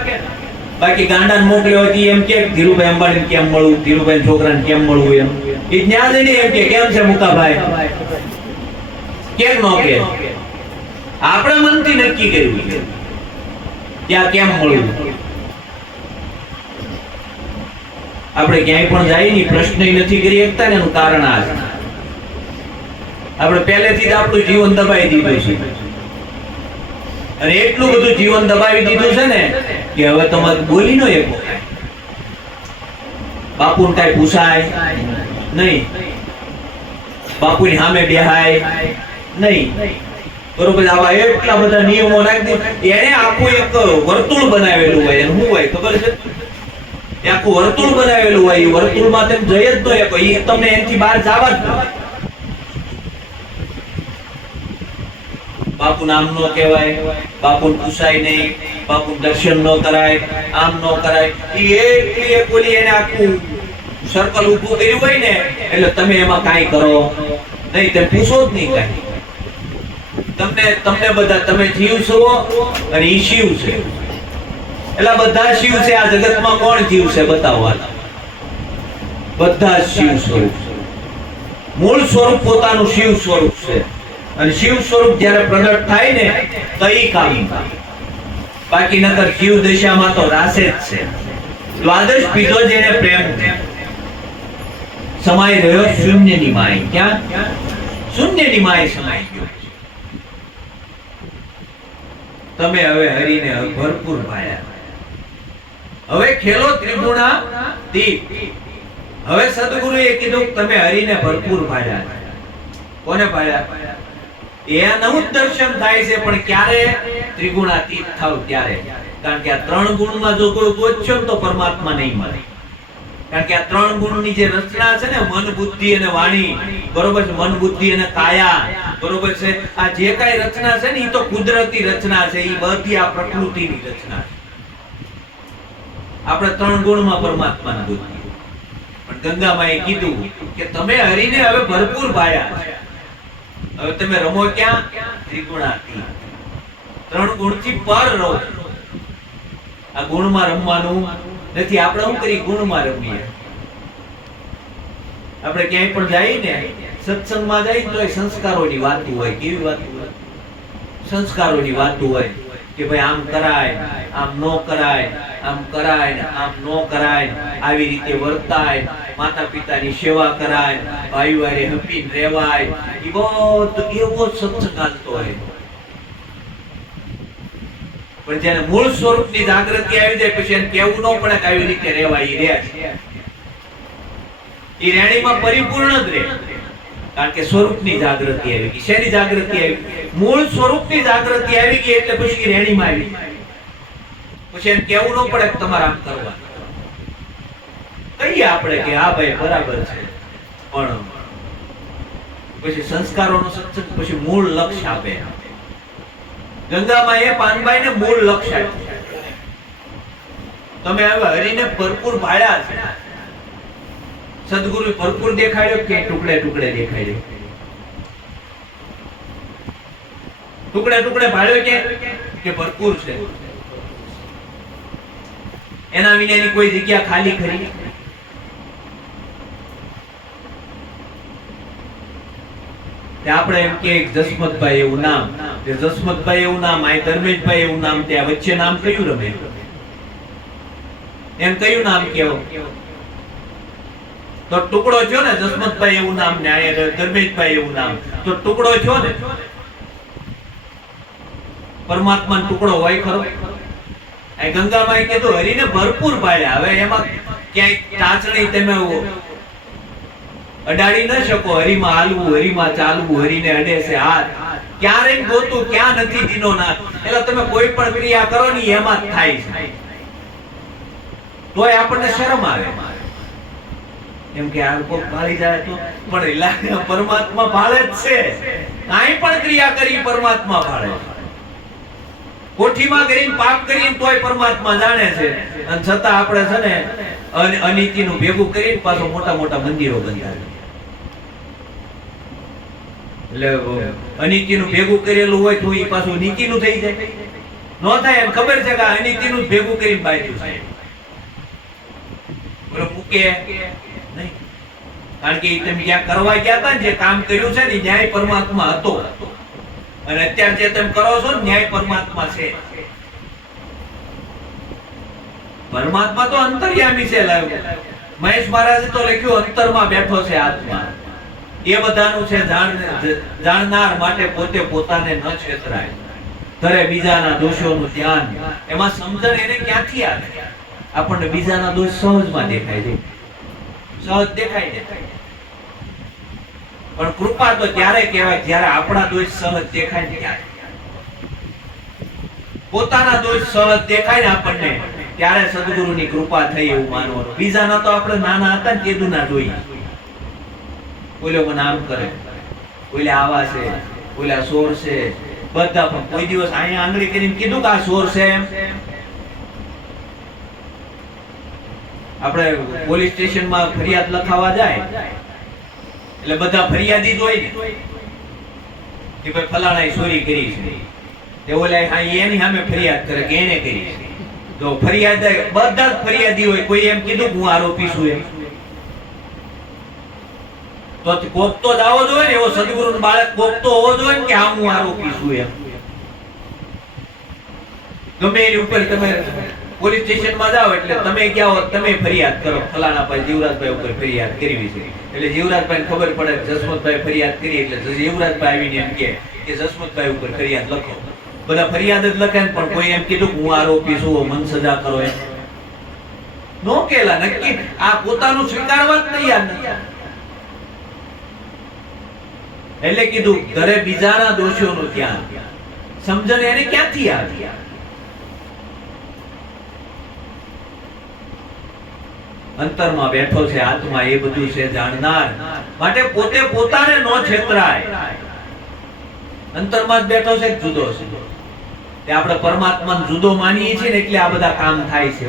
બાકી ગાંડાને મોકલ્યો હતી એમ કે ધીરુભાઈ અંબાણીને કેમ મળવું, ધીરુભાઈ છોકરાને કેમ મળવું એમ. એ ન્યા જઈને એમ કે કેમ છે મુકાભાઈ, કેમ નો કે. આપણે મનથી નક્કી કર્યું છે ત્યાં કેમ મળવું. આપણે ક્યાંય પણ જાય ની પ્રશ્ન નથી કરી શકતા ને, એનું કારણ આ છે આપણે પહેલેથી જ આપણું જીવન દબાવી દીધું છે. અને એટલું બધું જીવન દબાવી દીધું છે ને કે હવે તમારે બોલી નો એક બાપુને કઈ પૂછાય નહીં, બાપુની સામે બેહાય નહીં. બરોબર. આવા એટલા બધા નિયમો નાખી એને આખું એક વર્તુળ બનાવેલું હોય. એનું શું હોય ખબર છે? એ આખું વર્તુળ બનાવેલું હોય. એ વર્તુળમાં તેમ જઈ જ ન શકો. એ તમને એનાથી બહાર જવા જ ન. બાપુ નામ નો કહેવાય, બાપુ પૂછાય નહીં, બાપુ દર્શન નો કરાય, આમ નો કરાય. એ એટલી એક ઓલી એને આખું સર્કલ ઊભું કર્યું હોય ને એટલે તમે એમાં કાઈ કરો નહીં, તમે પૂછો જ નહીં કાઈ. તમને બધા તમે જીવ છો અને ઈ શિવ છે. એટલે બધા શિવ છે. આ જગતમાં કોણ જીવ છે બતાવો? બધા શિવ સ્વરૂપ. મૂળ સ્વરૂપ પોતાનું શિવ સ્વરૂપ છે. અને શિવ સ્વરૂપ જ્યારે પ્રગટ થાય ને તો ઈ કામ. બાકી નકર જીવ દશામાં તો રાસે જ છે. દ્વાદશ પીધો જેને પ્રેમ સમાઈ રહ્યો શૂન્યની માય. ક્યાં? શૂન્યની માય સમાઈ ગયો. તમે હવે હરીને ભરપૂર ભાયા. હવે ખેલો ત્રિગુણાતીત. હવે સદગુરુએ કીધું તમે હરીને ભરપૂર ભાયા. કોને ભાયા? એનું જ દર્શન થાય છે. પણ ક્યારે? ત્રિગુણાતીત થાવ ત્યારે. કારણ કે આ ત્રણ ગુણમાં જો કોઈ ગોતશો તો પરમાત્મા નહીં મળે. કારણ કે આ ત્રણ ગુણની જે રચના છે ને, મન બુદ્ધિ અને વાણી, બરોબર છે, મન બુદ્ધિ અને કાયા, બરોબર છે, આ જે કાઈ રચના છે ને એ તો કુદરતી રચના છે. એ બધી આ પ્રકૃતિની રચના છે. આપણે ત્રણ ગુણમાં પરમાત્માને ગોતીએ. પણ ગંગામાએ કીધું કે તમે હરીને હવે ભરપૂર ભાયા. હવે તમે રમો ક્યાં? ત્રિગુણાતીત. ત્રણ ગુણથી પર રહો. આ ગુણમાં રમવાનું નથી. આપણે શું કરી? ગુણમાં રમીએ. આપણે ક્યાંય પણ જઈએ ને, સત્સંગમાં જઈએ તો એ સંસ્કારોની વાતો હોય. કેવી વાતો હોય? સંસ્કારોની વાતો હોય કે ભાઈ આમ કરાય, આમ નો કરાય, આમ કરાય, આમ નો કરાય, આવી રીતે વર્તાય, માતા પિતાની સેવા કરાય, ભાઈ વારે હપીને રહેવાય. એ બધું એવો સત્સંગ હાલતો હોય. પણ જ્યારે મૂળ સ્વરૂપની જાગૃતિ આવી જાય પછી એને કેવું ન પડે કે આવી રીતે રહેવાય. એ રહે, એ રેણીમાં પરિપૂર્ણ જ રહે. કારણ કે સ્વરૂપની જાગૃતિ આવી ગઈ. શેની જાગૃતિ આવી? મૂળ સ્વરૂપની જાગૃતિ આવી ગઈ એટલે પછી રેણીમાં આવી. પછી એને કેવું ન પડે કે તમારે આમ કરવાનું. કહીએ આપણે કે હા ભાઈ બરાબર છે. પણ પછી સંસ્કારોનો સત્સંગ પછી મૂળ લક્ષ્ય આપે. ગંગામાં એ પાનબાઈ ને મૂળ લક્ષ્ય આપ્યું. તમે હવે હરીને ભરપૂર ભાળ્યા છે. સદગુરુ ભરપૂર દેખાડ્યો કે ટુકડે ટુકડે દેખાડ્યો? ટુકડે ટુકડે ભાળ્યો કે ભરપૂર છે? એના વિનાની કોઈ જગ્યા ખાલી ખરી? આપણે એમ કે જસમતભાઈ એવું નામ, જસમતભાઈ એવું નામ, આ ધર્મેશભાઈ એવું નામ, ત્યાં વચ્ચે નામ કયું રમે? એમ કયું નામ કેવું? તો ટુકડો છો ને. જસમતભાઈ એવું નામ ને આ ધર્મેશભાઈ એવું નામ, તો ટુકડો છો ને. પરમાત્માનો ટુકડો હોય ખરો? આ ગંગામાએ કીધું હરીને ભરપૂર પાળ્યા. હવે એમાં ક્યાંય ટાચણી તમે અડાડી ન શકો. હરીમાં હાલવું, હરીમાં ચાલવું, હરીને અડે છે હાથ. ક્યારે ગોતું ક્યાં નથી દીનો ના. એટલે તમે કોઈ પણ ક્રિયા કરો ને એમાં જ થાય છે. તોય આપણને શરમ આવે એમ કે આ કોક પાળી જાય તો, પણ પરમાત્મા પાળે જ છે. કાંઈ પણ ક્રિયા કરી પરમાત્મા પાળે. કોઠીમાં કરીને પાપ કરીને તોય પરમાત્મા જાણે છે. અને છતાં આપણે છે ને અનીતિનું ભેગું કરીને પાછો મોટા મોટા મંદિરો બંધાવે. એટલે અનીતિનું ભેગું કરેલું હોય તો એ પાછું નીતિનું થઈ જાય. નો થાય એમ ખબર છે કે અનીતિનું ભેગું કરીને બાંધ્યું છે. બોલો મૂકે નહીં. કારણ કે તમે જ્યાં કરવા ગયા હતા ને, જે કામ કર્યું છે ને, ન્યાય પરમાત્મા હતો. અને અત્યારે જે તમે કરો છો ને, ન્યાય પરમાત્મા છે. પરમાત્મા તો અંતર્યામી છે. મહેશ મહારાજે તો લખ્યું અંતરમાં બેઠો છે આત્મા. એ બધાનું છે જાણનાર માટે પોતે પોતાને ન છેતરાય. કરે બીજાના દોષોનું ધ્યાન. એમાં સમજણ એને ક્યાંથી આવે? આપણને બીજાના દોષ સહજમાં દેખાય છે. સહજ દેખાય છે. પણ કૃપા તો ત્યારે કહેવાય જ્યારે આપણા દોષ સહજ દેખાય ને ત્યારે. પોતાના દોષ સહજ દેખાય ને આપણને, ત્યારે સદગુરુની કૃપા થઈ એવું માનવાનું. બીજાના તો આપણે નાના હતા ને તેદું ના જોઈએ. ઓલો મને આમ કરે, ઓલે આવા છે, ઓલા સોર છે, બધા. પણ કોઈ દિવસ અહીંયા આંગળી કરીને કીધું કે આ સોર છે એમ? આપણે પોલીસ સ્ટેશનમાં ફરિયાદ લખાવા જાય એટલે બધા ફરિયાદી જ હોય ને કે ભાઈ ફલાણાએ ચોરી કરી છે. તે ઓલા એની સામે ફરિયાદ કરે કે એને કરી છે. તો ફરિયાદ બધા જ ફરિયાદી હોય. કોઈ એમ કીધું હું આરોપી છું એમ? તો કોક તો જ આવો જોઈએ ને. એવો સદગુરુનો બાળક કોક તો હોવો જોઈએ કે હા હું આરોપી છું એમ. ગમે એની ઉપર તમે પોલીસ સ્ટેશનમાં જાઓ એટલે તમે ગયા હો, તમે ફરિયાદ કરો ફલાણા ભાઈ જીવરાજભાઈ ઉપર ફરિયાદ કરવી છે. એટલે જીવરાજભાઈને ખબર પડે જસવંતભાઈ ફરિયાદ કરી. એટલે જીવરાજભાઈ આવીને એમ કે જસવંતભાઈ ઉપર ફરિયાદ લખો. બધા ફરિયાદ જ લખે ને, પણ કોઈ એમ કીધું હું આરોપી છું, મન સજા કરો એમ નો કેલા. નક્કી આ પોતાનું સ્વીકારવા જ તૈયાર નથી. એટલે કીધું ઘરે બીજાના દોષોનું ધ્યાન. સમજણ એને ક્યાંથી આવી? અંતરમાં બેઠો છે આત્મા, એ બધું છે જાણનાર માટે પોતે પોતાને નો છેતરાય. અંતરમાં જ બેઠો છે જુદો છે. તે આપણે પરમાત્માને જુદો માનીએ છીએ ને એટલે આ બધા કામ થાય છે.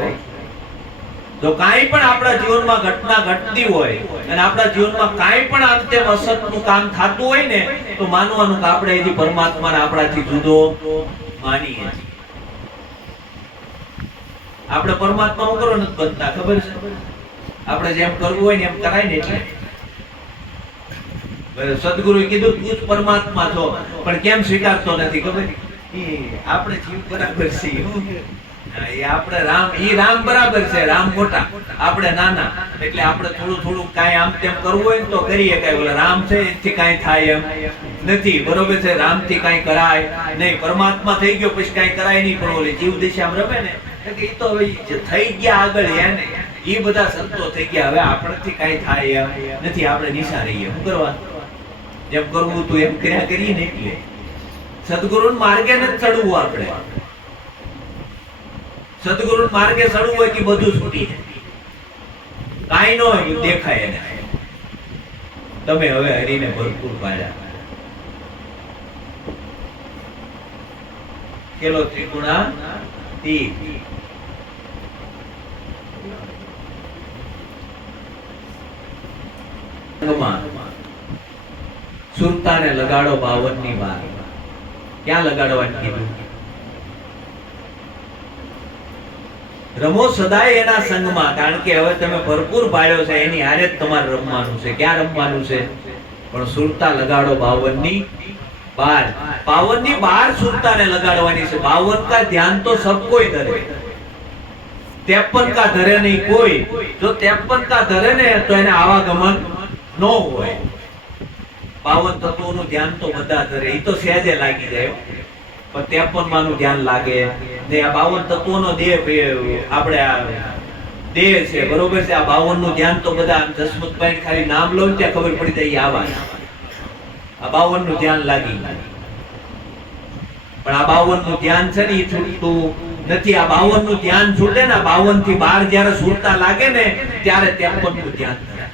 જો કાંઈ પણ આપણા જીવનમાં ઘટના ઘટતી હોય અને આપણા જીવનમાં કાંઈ પણ અંતે અસતનું કામ થતું હોય ને, તો માનવાનું કે આપણે હજી પરમાત્માને આપણાથી જુદો માનીએ છીએ. આપણે પરમાત્મા હું કરો નથી બનતા, ખબર છે? આપણે જેમ કરવું હોય ને એમ કરાય ને. એટલે સદગુરુએ કીધું તું જ પરમાત્મા છો, પણ કેમ સ્વીકારતો નથી ખબર? આપણે જીવ બરાબર છે. આપણે રામ બરાબર છે. રામ મોટા, આપણે નાના. એટલે આપણે થોડું થોડું કાંઈ આમ તેમ કરવું હોય ને તો કરીએ. કાંઈ ઓલા રામ છે એથી કાંઈ થાય એમ નથી. બરોબર છે? રામથી કાંઈ કરાય નહીં. પરમાત્મા થઈ ગયો પછી કાંઈ કરાય નહીં. પણ ઓલી જીવ દિશામાં રમે ને, એ તો હવે થઈ ગયા આગળ. એને એ બધા સંતો થઈ ગયા. હવે આપણથી કાંઈ થાય એમ નથી. આપણે નિશા રહીએ. શું કરવા? જેમ કરવું તું એમ કર્યા કરીએ ને. એટલે સદગુરુના માર્ગે નથી ચડવું. આપણે સદગુરુના માર્ગે ચડવું હોય કે બધું છૂટી જાય. કાંઈ ન હોય દેખાય એને. તમે હવે હરીને ભરપૂર પાડ્યા. કેલો ત્રિગુણાતીત. સુરતાને લગાડો 52 ની વાર. ક્યાં લગાડવાનું કીધું? રમો સદાય એના સંગમાં. કારણ કે હવે તમે ભરપૂર પાડ્યો છે, એની હારે જ તમારે રમવાનું છે. ક્યાં રમવાનું છે? પણ સુરતા લગાડો 52 ની બાર. 52 ની બાર સુરતાને લગાડવાની છે. 52 का ध्यान तो सब कोई धरे, 53 का धरे नहीं कोई. जो 53 का धरे ने तो એને આવાગમન નો હોય. 52 તત્વોનું ધ્યાન તો બધા ધરે. એ તો સહેજે લાગી જાય. પણ 53 માનું ધ્યાન લાગે ને આ 52 તત્વોનો દેહ આપણે આ દેહ છે, બરોબર છે. આ 52 નું ધ્યાન તો બધા જસમુખભાઈ ખાલી નામ લો ત્યાં ખબર પડી જાય આવા આ 52 નું ધ્યાન લાગી. પણ આ 52 નું ધ્યાન છે ને એ છૂટતું નથી. આ 52 નું ધ્યાન છૂટે ને 52 થી બહાર જ્યારે છૂટતા લાગે ને ત્યારે 53 નું ધ્યાન થાય.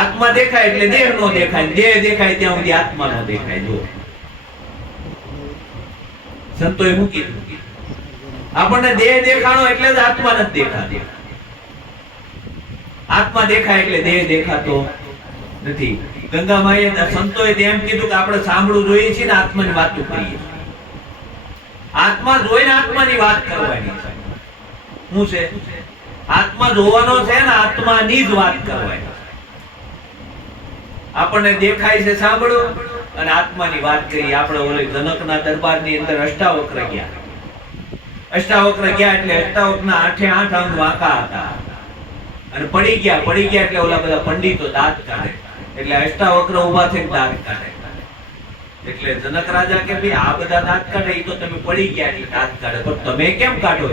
આત્મા દેખાય એટલે દેહ નો દેખાય, દેહ દેખાય ત્યાં સુધી આત્મા નો દેખાય. જો સંતોએ મૂકી આપણને દેહ દેખાણો એટલે જ આત્મા નથી દેખાતી. આત્મા દેખાય એટલે દેહ દેખાતો નથી. ગંગામાઈએ સંતોએ એમ કીધું કે આપણે સાંભળવું જોઈએ છે ને આત્માની વાતો કરીએ. આત્મા જોઈને આત્માની વાત કરવાની છે. શું છે? આત્મા જોવાનો છે ને આત્માની જ વાત કરવાની. આપણને દેખાય છે સાંભળો અને આત્માની વાત કરી. આપણે ઓલે જનકના દરબારની અંદર અષ્ટાવક્ર ગયા. અષ્ટાવક્ર ગયા એટલે અષ્ટાવક્રના 8 અંગ વાંકા હતા અને પડી ગયા એટલે ઓલા બધા પંડિતો દાંત કાઢે એટલે અષ્ટાવક્ર ઊભા થઈને દાંત કાઢે. એટલે જનક રાજા કે ભાઈ આ બધા દાંત કાઢે એ તો તમે પડી ગયા ની દાંત કાઢે, પણ તમે કેમ કાઢો?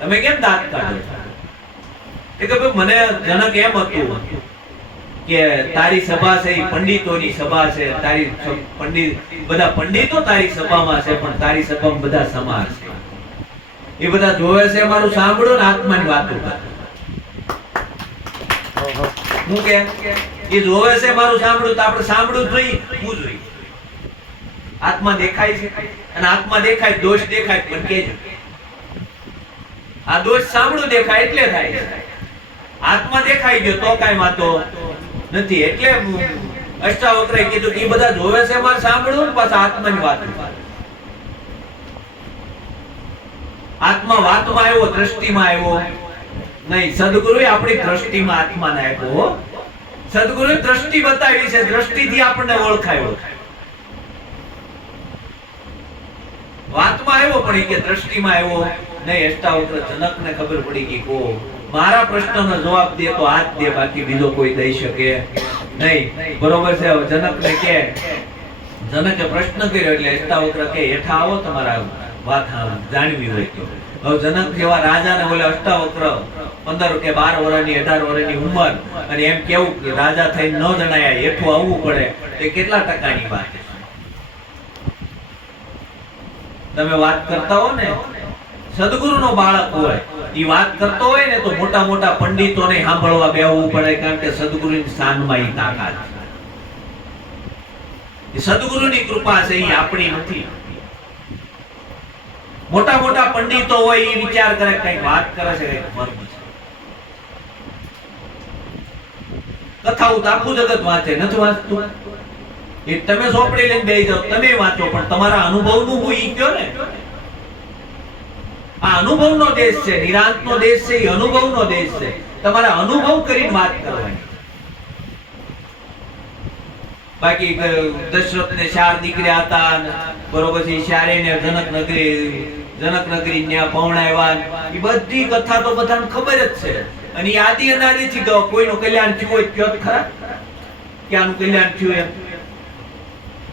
તમે કેમ દાંત કાઢો? એ કે ભાઈ મને જનક એમ હતું કે તારી સભા છે એ પંડિતોની સભા છે, તારી પંડિત બધા પંડિતો તારી સભામાં છે, પણ તારી સભામાં બધા સમાજ છે. એ બધા જોવે છે મારું સાંભળો ને આત્માની વાતો કરે. હું કે એ જોવે છે મારું સાંભળું તો આપણે સાંભળવું જોઈએ. હું જોઈએ આત્મા દેખાય છે અને આત્મા દેખાય દોષ દેખાય પણ કેજો આ દોષ સાંભળું દેખાય એટલે થાય છે. આત્મા દેખાઈ ગયો તો કાઈ વાતો નથી. એટલે અષ્ટાવક્રએ કીધું કે એ બધા જોવે છે મારે સાંભળવું ને પાછા આત્માની વાત. આત્મા વાતમાં આવ્યો, દ્રષ્ટિમાં આવ્યો નહીં. સદગુરુએ આપણી દ્રષ્ટિમાં આત્માને આપ્યો. સદગુરુએ દ્રષ્ટિ બતાવી છે, દ્રષ્ટિથી આપણને ઓળખાયો. વાતમાં આવ્યો પણ કે દ્રષ્ટિમાં આવ્યો નહીં. અષ્ટાવક્ર જનકને ખબર પડી ગઈ કો મારા પ્રશ્નનો જવાબ દે તો હાથ દે, બાકી બીજો કોઈ દઈ શકે નહીં. બરોબર છે. જનકને કે જનકે પ્રશ્ન કર્યો એટલે અષ્ટાવક્ર કે હેઠા આવો તમારા વાત જાણવી હોય તો. હવે જનક જેવા રાજાને બોલે અષ્ટાવક્ર 15 કે 12 વર્ષની 18 વર્ષની ઉંમર અને એમ કેવું કે રાજા થઈને ન જણાયા હેઠું આવવું પડે તે કેટલા ટકાની વાત છે? તમે વાત કરતા હો ને સદગુરુનો બાળક હોય ઈ વાત કરતો હોય ને તો મોટા મોટા પંડિતોને સાંભળવા બેહવું પડે, કારણ કે સદગુરુની શાનમાં ઈ તાકાત છે. એ સદગુરુની કૃપા છે, ઈ આપણી નથી. મોટા મોટા પંડિતો હોય ઈ વિચાર કરે કઈ વાત કરે છે કઈ મર્મ છે. કથાઓ તો આખું જગત વાંચે, નથી વાંચતું. એ તમે સોપડી લઈને બેસી જાઓ, તમે વાંચો, પણ તમારા અનુભવનું હું ઈ કયો ને. આ અનુભવનો દેશ છે, નિરાંતનો દેશ છે, એ અનુભવનો દેશ છે. તમારે અનુભવ કરીને વાત કરવાની. બાકી દશરથને 4 દીકરા હતા, બરોબર છે. શારેને જનક નગરી પૌણાવ્યા, એ બધી કથા તો બધાને ખબર જ છે. અને આદિ અનાદિથી કોઈનું કલ્યાણ થયું હોય કયો ખરા કે આનું કલ્યાણ થયું એમ.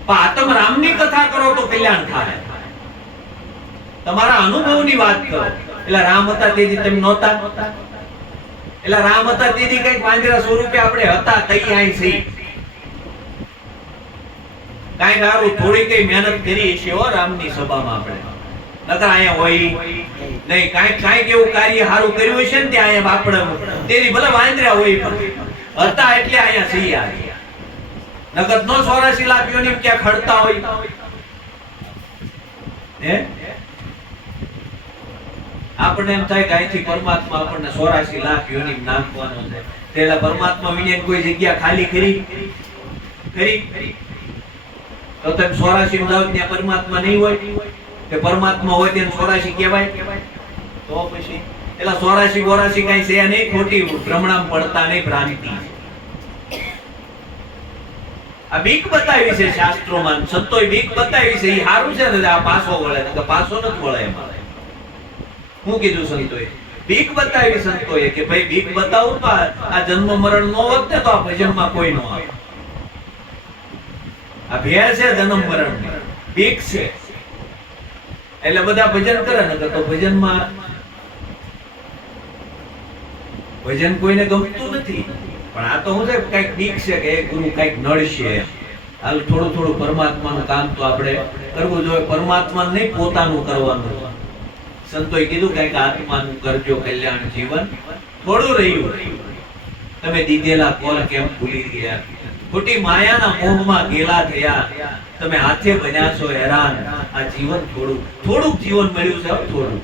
પણ આત્મ રામની કથા કરો તો કલ્યાણ થાય. તમારા અનુભવની વાત કરો. એટલે રામ હતા તેથી તમે નહોતા, એટલે રામ હતા તેથી કઈક પાંજરા સ્વરૂપે આપણે હતા તઈ આઈ સહી. કાઈ સારું થોડી કઈ મહેનત કરી છે હો રામની સભામાં આપણે, નકર અહીંયા હોય નહીં. કાંઈક એવું કાર્ય સારું કર્યું છે ને ત્યાં અહીંયા આપણે તેની ભલે વાંદરા હોય પણ હતા એટલે અહીંયા સહી આવી. નકર નો 84 લાખ યોની ક્યાં ખડતા હોય હે. આપણને એમ થાય કે અહીંથી પરમાત્મા આપણને 84 લાખ યોની નાખવાનો છે. તેલા પરમાત્મા વિને કોઈ જગ્યા ખાલી કરી તો તમે 84 માં જાવ ત્યાં પરમાત્મા નહીં હોય કે પરમાત્મા હોય ત્યાં 84 કહેવાય? તો પછી એલા 84 કઈ છે નહીં, ખોટી ભ્રમણામ પડતા નહીં, ભ્રાંતિ. આ બીક બતાવી છે શાસ્ત્રોમાં, સંતોએ બીક બતાવી છે. એ સારું છે ને આ પાસો વળે, તો પાસો નથી વળે એમાં. હું કીધું સંતોએ બીક બતાવી સંતોએ કે ભાઈ બીક બતાવું તો આ જન્મ મરણ નો હોત ને તો આ ભજનમાં કોઈ ન આવે. આ ભેળ છે જન્મ મરણ બીક છે એટલે બધા ભજન કરે ને તો ભજનમાં ભજન કોઈને ગમતું નથી પણ આ તો હું છે કઈક બીક છે કે એ ગુરુ કઈક નડશે હાલ થોડું થોડું પરમાત્માનું કામ તો આપણે કરવું જોઈએ પરમાત્માને નહીં પોતાનું કરવાનું સંતોએ કીધું કઈક આત્માનું કરજો કલ્યાણ જીવન થોડું રહ્યું તમે દીધેલા કોલ કેમ ભૂલી ગયા ખોટી માયાના મોહમાં ગેલા થયા તમે હાથે બન્યા છો હેરાન આ જીવન થોડુંક જીવન મળ્યું છે થોડું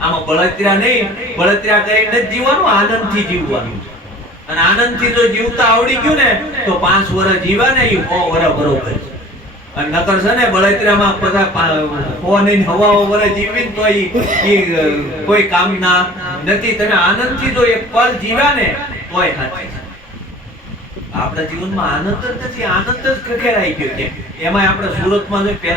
આમાં બળતરા નહીં બળતરા કરીને જીવવાનું આનંદથી જીવવાનું અને આનંદથી જો જીવતા આવડી ગયું ને તો 5 વર્ષ જીવા ને એ 100 વર્ષ બરોબર છે અને નકર છે ને બળતરામાં બધા 100 ને હવાઓ વર્ષ જીવીને તો ઈ કોઈ કામના નથી તમે આનંદથી જો એક પલ જીવ્યા ને તોય સાચી આપણા જીવનમાં આનંદ જ નથી આનંદ જ ખખેરાઈ ગયો છે એમાં આપણે સુરતમાં જો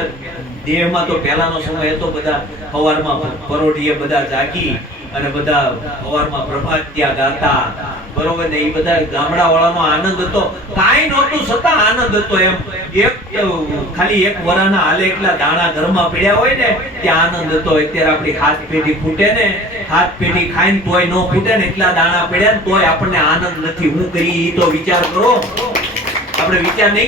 દેહમાં તો પહેલાનો સમય હતો બધા સવારમાં પરોઢીએ બધા જાગી અને બધા સવારમાં પ્રભાત ત્યાં ગાતા બરોબર ને એ બધા ગામડા વાળાનો આનંદ હતો કાઈ નહોતું છતાં આનંદ હતો એમ એક ખાલી એક વરાના હાલે એટલા દાણા ઘરમાં પડ્યા હોય ને ત્યાં આનંદ હતો અત્યારે આપણી હાથ પેઢી ફૂટે ને હાથ પેઢી ખાઈને તોય ન ફૂટે ને એટલા દાણા પડ્યા ને તોય આપણને આનંદ નથી હું કરી ઈ તો વિચાર કરો આપણે વિચાર નહીં